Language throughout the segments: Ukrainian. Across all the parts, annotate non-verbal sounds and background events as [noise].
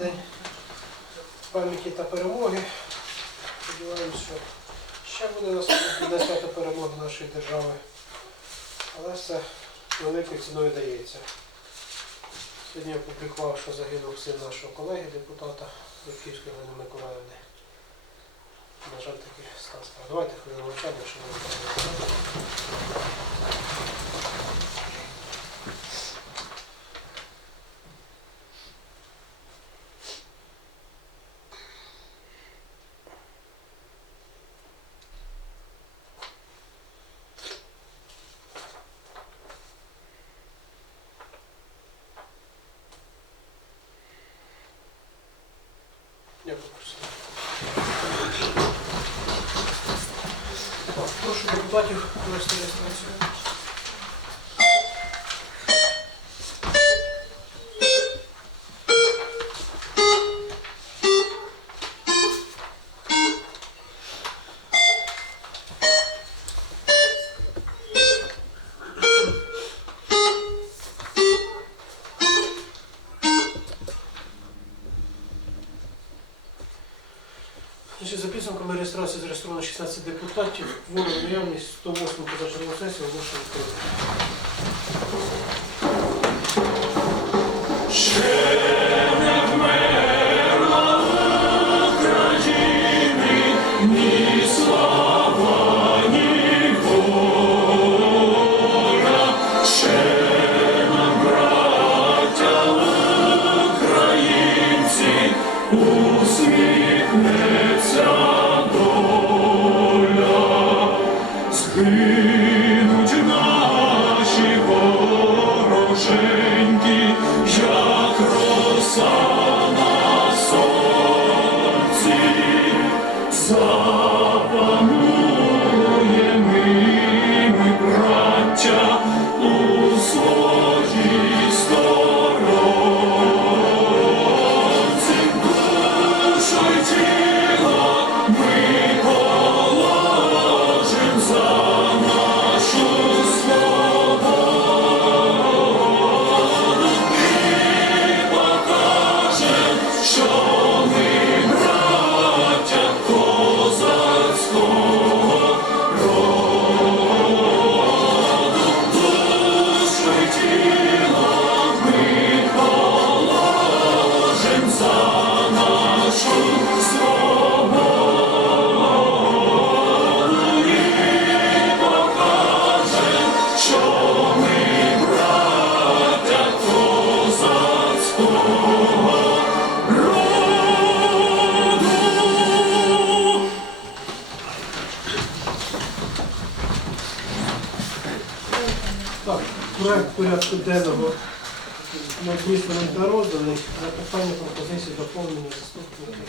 День пам'яті та перемоги. Сподіваємось, що ще буде наступне День свято перемоги нашої держави. Але все великою ціною дається. Сьогодні я опублікував, що загинув син нашого колеги, депутата Липківської Галини Миколаївни. На жаль, такий стан справ. Давайте хвилину мовчання, що ми you. [laughs] реєстрації зареєстровано 16 депутатів. Кворум наявність 108 позачергову сесію оголошую song. Проект порядку денного надміслений та. Запитання, пропозиції, доповнення, заступники,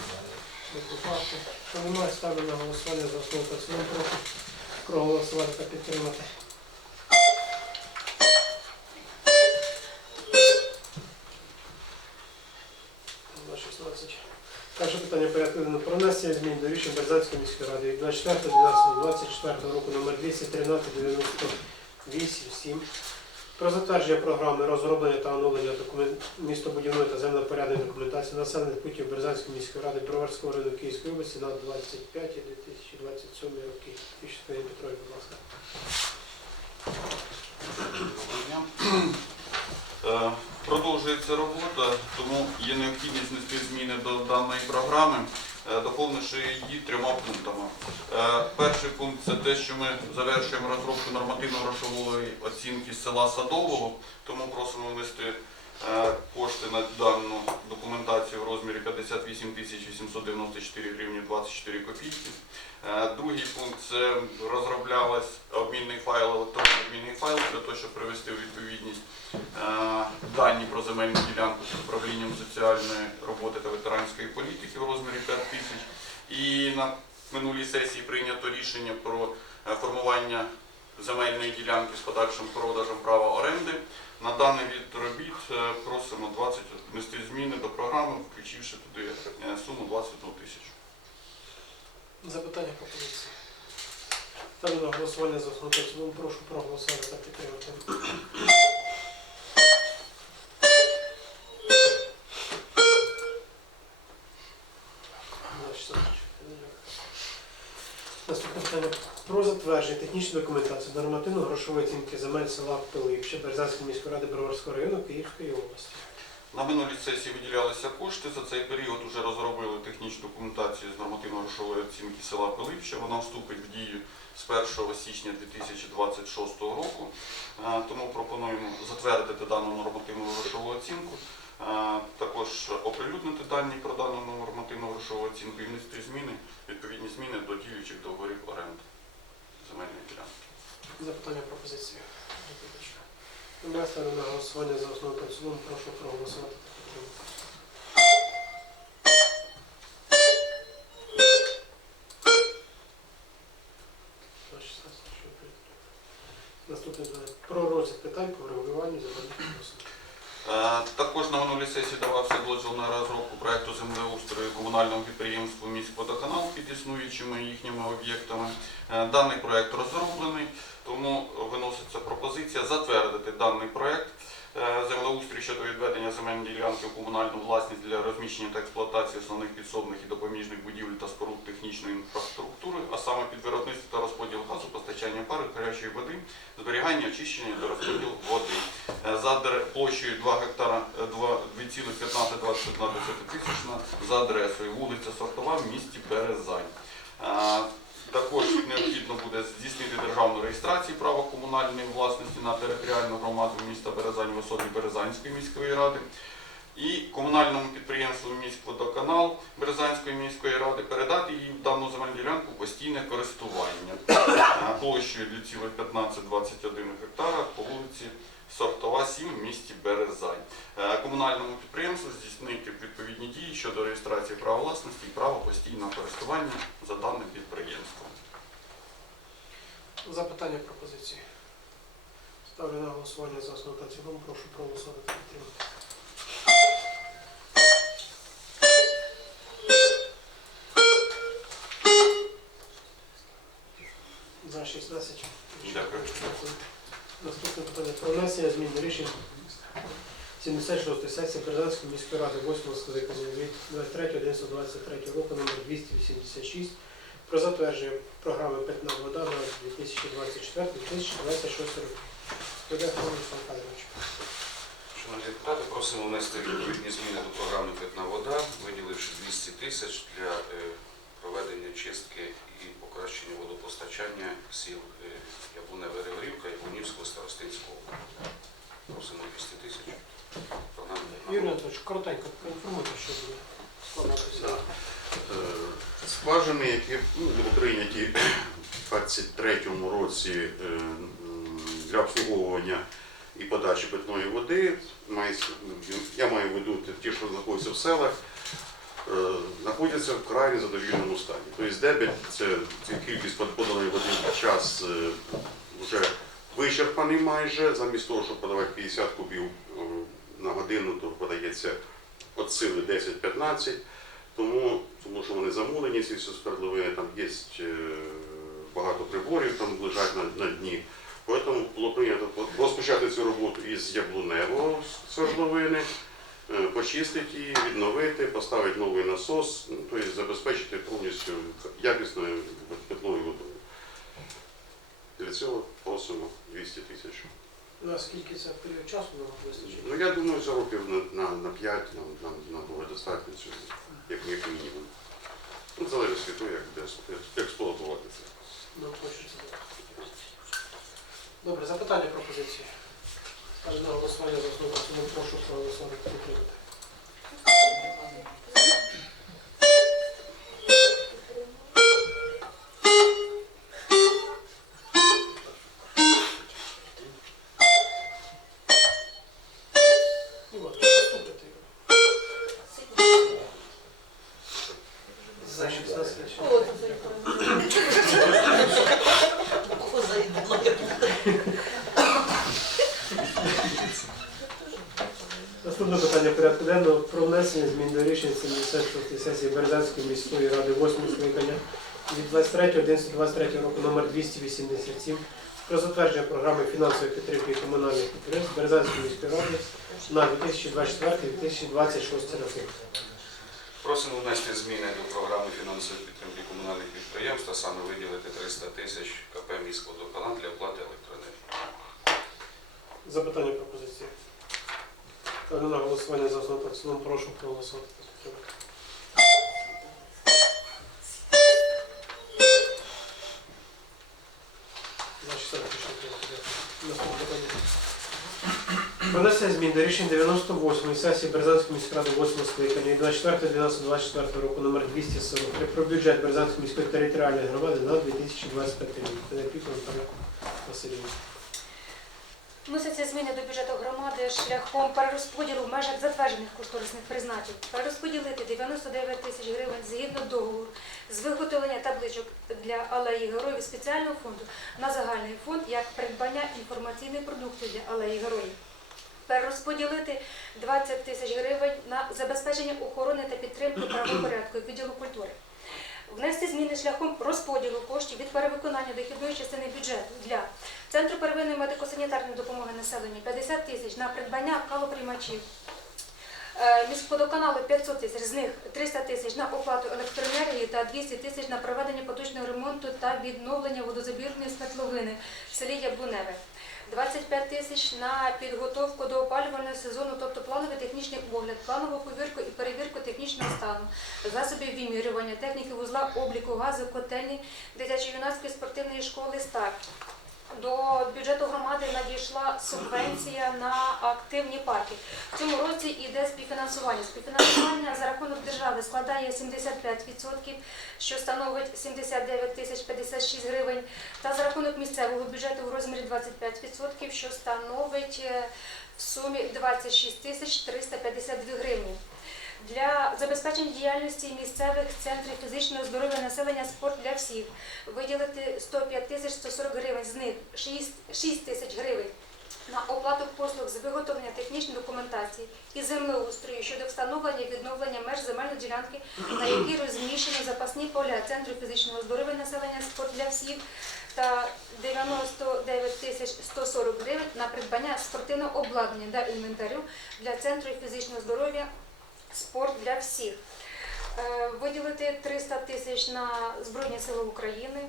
депутати. Що немає, ставлю на голосування за основу та цілому. Прошу проголосувати та підтримати. Перше питання порядку про внесення змін до рішень Березанської міської ради від 24.12.24 року номер 213 про затвердження програми розроблення та оновлення документ містобудівної та землепорядної документації населених путів Березанської міської ради Броварського району Київської області на 25 і 2027 роки. Вячеслав Петрович, будь ласка. Е, Продовжується робота, тому є необхідність внести зміни до даної програми, доповнивши її трьома пунктами. Е, Перший пункт це те, що ми завершуємо розробку нормативно-грошової оцінки села Садового, тому просимо внести е, кошти на дану документацію в розмірі 58 тисяч 894 гривні 24 копійки. Е, Другий пункт це розроблялась обмінний файл, електронний обмінний файл для того, щоб привести у відповідність е, дані про земельну ділянку з управлінням соціальної роботи та ветеранської політики в розмірі 5 тисяч. І на минулій сесії прийнято рішення про е, формування земельної ділянки з подальшим продажем права оренди. На даний від робіт е, просимо 20 внести зміни до програми, включивши туди е, суму 21 тисячу. Запитання пропозиції. Ставлю на голосування за цілому. Прошу проголосувати та підтримати. Про затвердження технічної документації нормативно-грошової оцінки земель села Пилипще Березанської міської ради Броварського району Київської області. На минулій сесії виділялися кошти. За цей період вже розробили технічну документацію з нормативно-грошової оцінки села Пилипще. Вона вступить в дію з 1 січня 2026 року. Е, Тому пропонуємо затвердити дану нормативну грошову оцінку. Е, Також оприлюднити дані про дану нормативну грошову оцінку і внести зміни, відповідні зміни до діючих договорів оренди земельної ділянки. Запитання пропозиції. Доповідача. Немає на голосування за основу та. Прошу проголосувати та підтримати. За 16, що прийнято. Наступне питання. Про розгляд питань по Також на минулій сесії давався дозвіл на розробку проекту землеустрою комунального підприємства «Міськводоканал» під існуючими їхніми об'єктами. Е, Даний проект розроблений, тому виноситься пропозиція затвердити даний проект е, землеустрій щодо відведення земельної ділянки у комунальну власність для розміщення та експлуатації основних підсобних і допоміжних будівель та споруд технічної інфраструктури, а саме під виробництво та розподіл газу, постачання пари, гарячої води, зберігання, очищення та розподіл води. Е, за дер- площею 2 гектара е, 2 2,1521 тисячна за адресою вулиця Сортова в місті Березань. Е, Також необхідно буде здійснити державну реєстрацію права комунальної власності на територіальну громаду міста Березань в особі Березанської міської ради. І комунальному підприємству «Міськводоканал» Березанської міської ради передати їй в дану земельну ділянку постійне користування Е, площею 2,1521 гектара по вулиці Сортова 7 в місті Березань. Е, Комунальному підприємству здійснити відповідні дії щодо реєстрації права власності і права постійного користування за даним підприємством. Запитання пропозиції. Ставлю на голосування за основу та в цілому. Прошу проголосувати та підтримати. За 16. Дякую. Наступне питання про внесення змін до рішень 76 сесії Березанської міської ради 8 скликання від 23.11.23 року номер 286 про затвердження програми Питна вода на 2024-2026 роки. Шановні депутати, просимо внести відповідні зміни до програми Питна вода, виділивши 200 тисяч для е, проведення чистки і покращення водопостачання сіл е, Яблуневе Реврівка, Яблунівського, Старостинського. Просимо 200 тисяч. Юрій вода». Анатольович, коротенько проінформуйте, що буде складатися. Е, Скважини, які ну, були прийняті у 23-му році е, для обслуговування і подачі питної води, я маю в виду ті, що знаходяться в селах, знаходяться в крайне задовільному стані. Тобто дебет, це, це кількість поданої в час е, вже вичерпаний майже, замість того, щоб подавати 50 кубів е, на годину, то подається від сили 10-15. Тому, тому що вони замулені, ці всі свердловини, там є е, багато приборів, там лежать на, на дні. Тому було прийнято розпочати цю роботу із яблуневого свердловини, е, почистити її, відновити, поставити новий насос, ну, тобто забезпечити повністю якісною питною водою. Для цього просимо 200 тисяч. Наскільки це період часу нам вистачить? Ну я думаю, це років на, на, на 5 нам, нам, нам буде достатньо цього, як, як мінімум. Ну, залежить від того, як буде експлуатувати це. Добре, запитання пропозиції. Ставлю на голосування за основу. Прошу проголосувати Наступне питання порядку денного про внесення змін до рішень 76 сесії Березанської міської ради 8 скликання від 23.11.23 року номер 287 про затвердження програми фінансової підтримки комунальних підприємств Березанської міської ради на 2024-2026 роки. Просимо внести зміни до програми фінансової підтримки комунальних підприємств, а саме виділити 300 тисяч КП «Міськводоканал» для оплати електроенергії. Запитання пропозиції. Ставлю на голосування за основу та цілому. Прошу проголосувати. та підтримати. За 60 рішення прийнято. Дякую. Наступне питання. Внесення змін до рішень 98 сесії Березанської міськради 8 скликання від 24.12.24 року номер 243 про бюджет Березанської міської територіальної громади на 2025 рік. Васильівна. Вносяться зміни до бюджету громади шляхом перерозподілу в межах затверджених кошторисних призначень. Перерозподілити 99 тисяч гривень згідно договору з виготовлення табличок для алеї героїв спеціального фонду на загальний фонд як придбання інформаційної продукції для алеї героїв. Перерозподілити 20 тисяч гривень на забезпечення охорони та підтримки правопорядку відділу культури. Внести зміни шляхом розподілу коштів від перевиконання дохідної частини бюджету для Центру первинної медико-санітарної допомоги населенню 50 тисяч на придбання калоприймачів. Е, Міськводоканалу 500 тисяч, з них 300 тисяч на оплату електроенергії та 200 тисяч на проведення поточного ремонту та відновлення водозабірної свердловини в селі Яблуневе. 25 тисяч на підготовку до опалювального сезону, тобто плановий технічний огляд, планову повірку і перевірку технічного стану, засобів вимірювання, техніки вузла обліку газу, котельні, дитячо-юнацької спортивної школи «Старт». До бюджету громади надійшла субвенція на активні парки. В цьому році йде співфінансування. Співфінансування за рахунок держави складає 75%, що становить 79 тисяч 56 гривень, та за рахунок місцевого бюджету в розмірі 25%, що становить е, в сумі 26 тисяч 352 гривні. Для забезпечення діяльності місцевих центрів фізичного здоров'я населення спорт для всіх. Виділити 105 тисяч 140 гривень, з них 6, 6 тисяч гривень на оплату послуг з виготовлення технічної документації і землеустрою щодо встановлення і відновлення меж земельної ділянки, на якій розміщені запасні поля Центру фізичного здоров'я населення спорт для всіх та 99 тисяч 140 гривень на придбання спортивного обладнання та інвентарю для Центру фізичного здоров'я спорт для всіх. Е, Виділити 300 тисяч на Збройні Сили України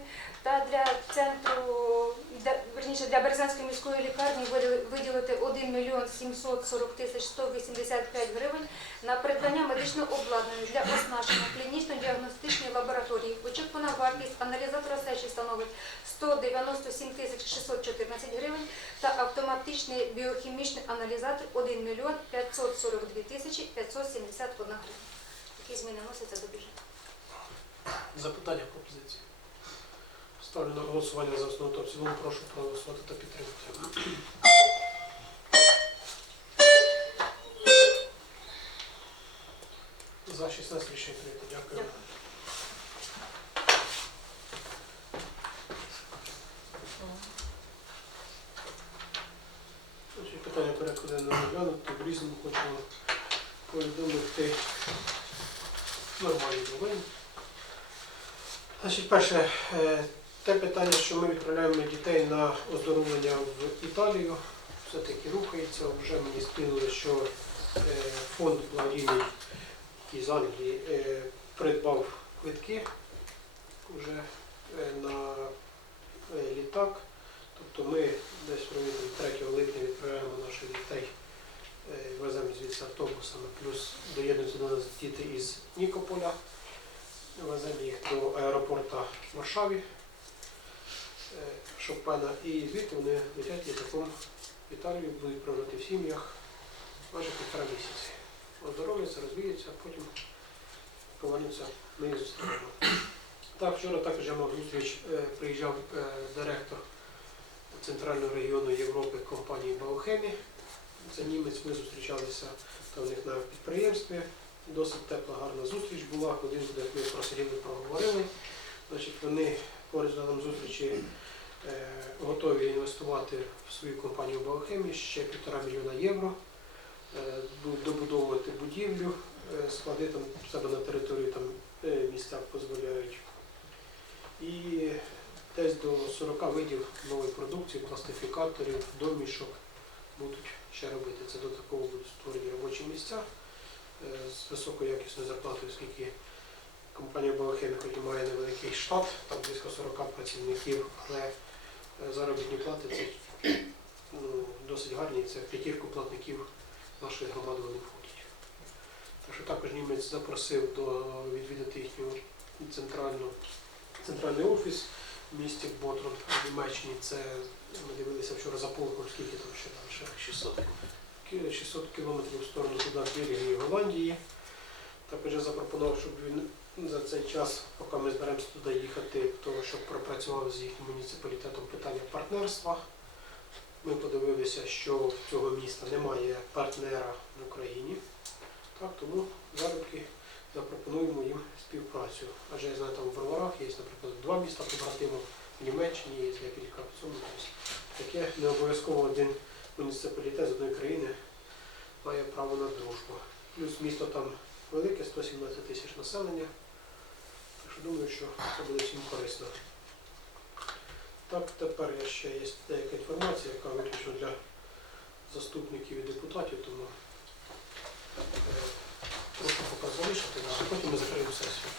та для центру, верніше, для Березанської міської лікарні виділити 1 мільйон 740 тисяч 185 гривень на придбання медичного обладнання для оснащення клінічно-діагностичної лабораторії. Очікувана вартість аналізатора сечі становить 197 тисяч 614 гривень та автоматичний біохімічний аналізатор 1 мільйон 542 тисячі 571 гривень. Такі зміни вносяться до бюджету. Запитання пропозиції. Ставлю на голосування за основу та в цілому. Прошу проголосувати та підтримати. За 16 рішень прийнято. Дякую. Дякую. Значить, Питання порядку денного розглянуто. В різному хочемо повідомити нормальні новини. Значить, перше, е, те питання, що ми відправляємо дітей на оздоровлення в Італію, все-таки рухається. Вже мені скинули, що е, фонд благодійний з Англії е, придбав квитки вже на літак. Тобто ми десь приблизно 3 липня відправляємо наших дітей, е, веземо звідси автобусами, плюс доєднуються до нас діти із Нікополя, веземо їх до аеропорту в Варшаві, е, Шопена, і звідти вони летять літаком в Італію, будуть прожити в сім'ях майже півтора місяці. Оздоровляться, розвіються, а потім повернуться ми їх зустрінемо. Так, вчора також я мав зустріч, е, приїжджав е, директор Центрального регіону Європи компанії Баухемі. Це німець, ми зустрічалися там у них на підприємстві. Досить тепла, гарна зустріч була. Один буде ми просиділи, проговорили. Значить, вони по результатам зустрічі е, готові інвестувати в свою компанію Баухемі ще півтора мільйона євро. Е, добудовувати будівлю, е, склади там в себе на території там е, місця дозволяють. І до 40 видів нової продукції, пластифікаторів, домішок будуть ще робити. Це до такого будуть створені робочі місця. е, з високою якісною зарплатою, оскільки компанія Балахин хоч і має невеликий штат, там близько 40 працівників, але е, заробітні плати це ну, досить гарні, це в п'ятірку платників нашої громади вони входять. Так що також німець запросив до відвідати їхню центральну, центральний офіс місті Ботрон в Німеччині. Це ми дивилися вчора за полком, скільки там ще далі. 600 Ки- 600 кілометрів в сторону туди Бельгії і Голландії. Також я запропонував, щоб він за цей час, поки ми зберемося туди їхати, то щоб пропрацював з їхнім муніципалітетом питання партнерства. Ми подивилися, що в цього міста немає партнера в Україні. Так, тому залюбки запропонуємо їм співпрацю. Адже я знаю, там в Варварах є, наприклад, два міста побратимів, в Німеччині є декілька в. Тобто таке не обов'язково один муніципалітет з одної країни має право на дружбу. Плюс місто там велике, 117 тисяч населення. Так що думаю, що це буде всім корисно. Так, тепер ще є деяка інформація, яка виключно для заступників і депутатів, тому потім ми закриємо сесію.